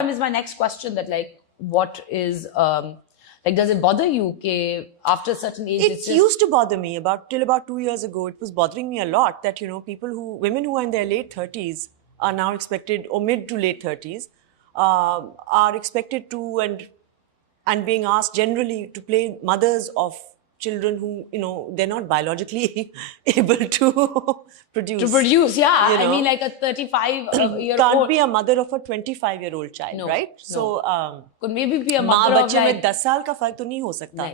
is my next question, that like, what is like, does it bother you ke after a certain age? It used to bother me till about 2 years ago. It was bothering me a lot that, you know, women who are in their late 30s are now expected, or mid to late 30s, are expected to and being asked generally to play mothers of children who, you know, they're not biologically able to produce. To produce, yeah. You know? I mean, like a 35-year-old can't be a mother of a 25-year-old child, no, right? No. So could maybe be a माँ mother of बच्चे में like 10 साल का फर्क तो नहीं हो सकता.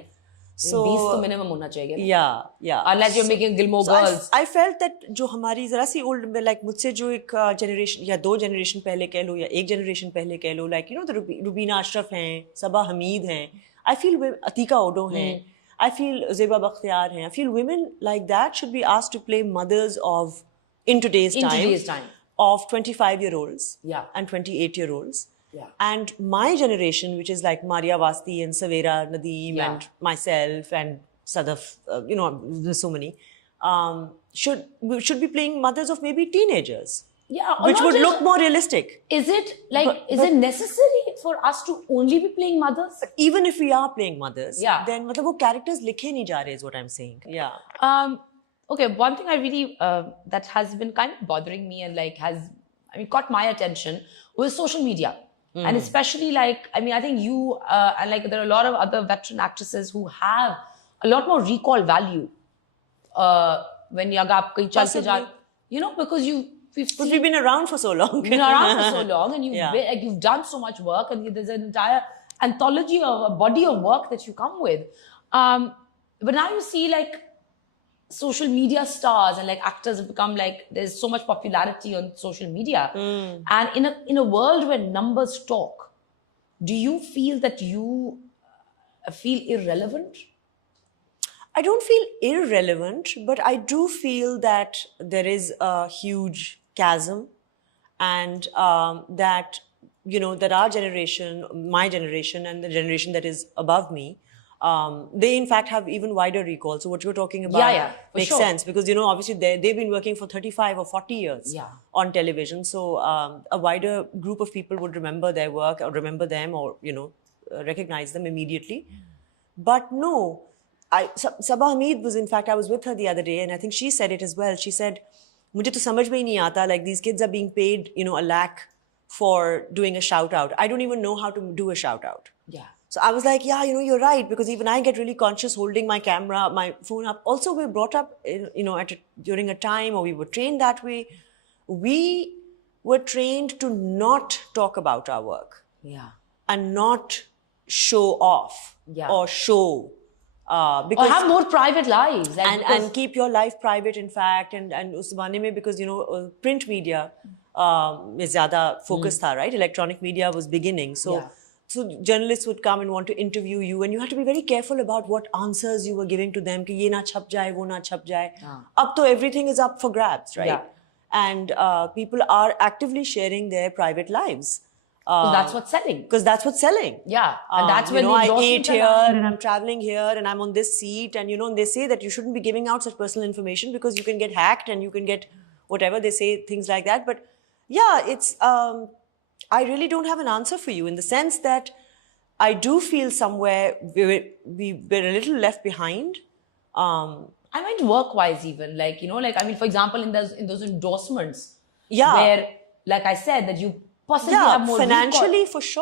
So 20 तो minimum होना चाहिए ना? Yeah. Unless you're making Gilmore Girls. I felt that जो हमारी जरा सी old, like मुझसे जो एक generation या 2 generation पहले कह लो या 1 generation पहले कह लो, like, you know, the Rubina Ashraf हैं, Sabah Hamid हैं, I feel Atika Odo हैं, I feel Zeba Bakhtiar हैं, I feel women like that should be asked to play mothers of in today's time of 25-year-olds and 28-year-olds. Yeah. And my generation, which is like Maria Vasti and Savera Nadeem and myself and Sadaf, you know, there's so many, should be playing mothers of maybe teenagers. Yeah, which would look more realistic. Is it like, is it necessary for us to only be playing mothers? But even if we are playing mothers, then मतलब वो characters लिखे नहीं जा रहे is what I'm saying. Yeah. Okay, one thing I really, that has been kind of bothering me and like caught my attention was social media. And especially like, I mean, I think you, and like there are a lot of other veteran actresses who have a lot more recall value when you know, because we've been around for so long. You've been around for so long and you've done so much work, and there's an entire anthology of a body of work that you come with. But now you see like social media stars and like actors have become like, there's so much popularity on social media. And in a world where numbers talk, do you feel that you feel irrelevant? I don't feel irrelevant, but I do feel that there is a huge chasm, and that, you know, that our generation, my generation and the generation that is above me, they in fact have even wider recall. So what you're talking about makes sense, because, you know, obviously they've been working for 35 or 40 years on television. So a wider group of people would remember their work or remember them, or, you know, recognize them immediately. But no, Sabah Hamid was, in fact, I was with her the other day, and I think she said it as well. She said, "Mujhe to samajh mein hi nahi aata, like these kids are being paid, you know, $1 lakh for doing a shout out. I don't even know how to do a shout out." Yeah. So I was like, yeah, you know, you're right, because even I get really conscious holding my camera, my phone up. Also, we were brought up, you know, during a time, or we were trained that way. We were trained to not talk about our work. Yeah. And not show off or show. Because, or have more private lives. And keep your life private, in fact. And us zamane mein, because, you know, print media is zyada focused tha, right? Electronic media was beginning. So journalists would come and want to interview you, and you had to be very careful about what answers you were giving to them. Ki ye na chhap jaye, wo na chhap jaye. Ab to everything is up for grabs, right? Yeah. And people are actively sharing their private lives. That's what's selling. Because that's what's selling. Yeah. And that's when, you know, I ate here and I'm traveling here and I'm on this seat, and, you know, they say that you shouldn't be giving out such personal information because you can get hacked and you can get whatever. They say things like that. But yeah, it's, I really don't have an answer for you, in the sense that I do feel somewhere we're a little left behind. I meant work-wise even, like, you know, like, I mean, for example, in those endorsements, where, like I said, that you possibly have more financially, for sure.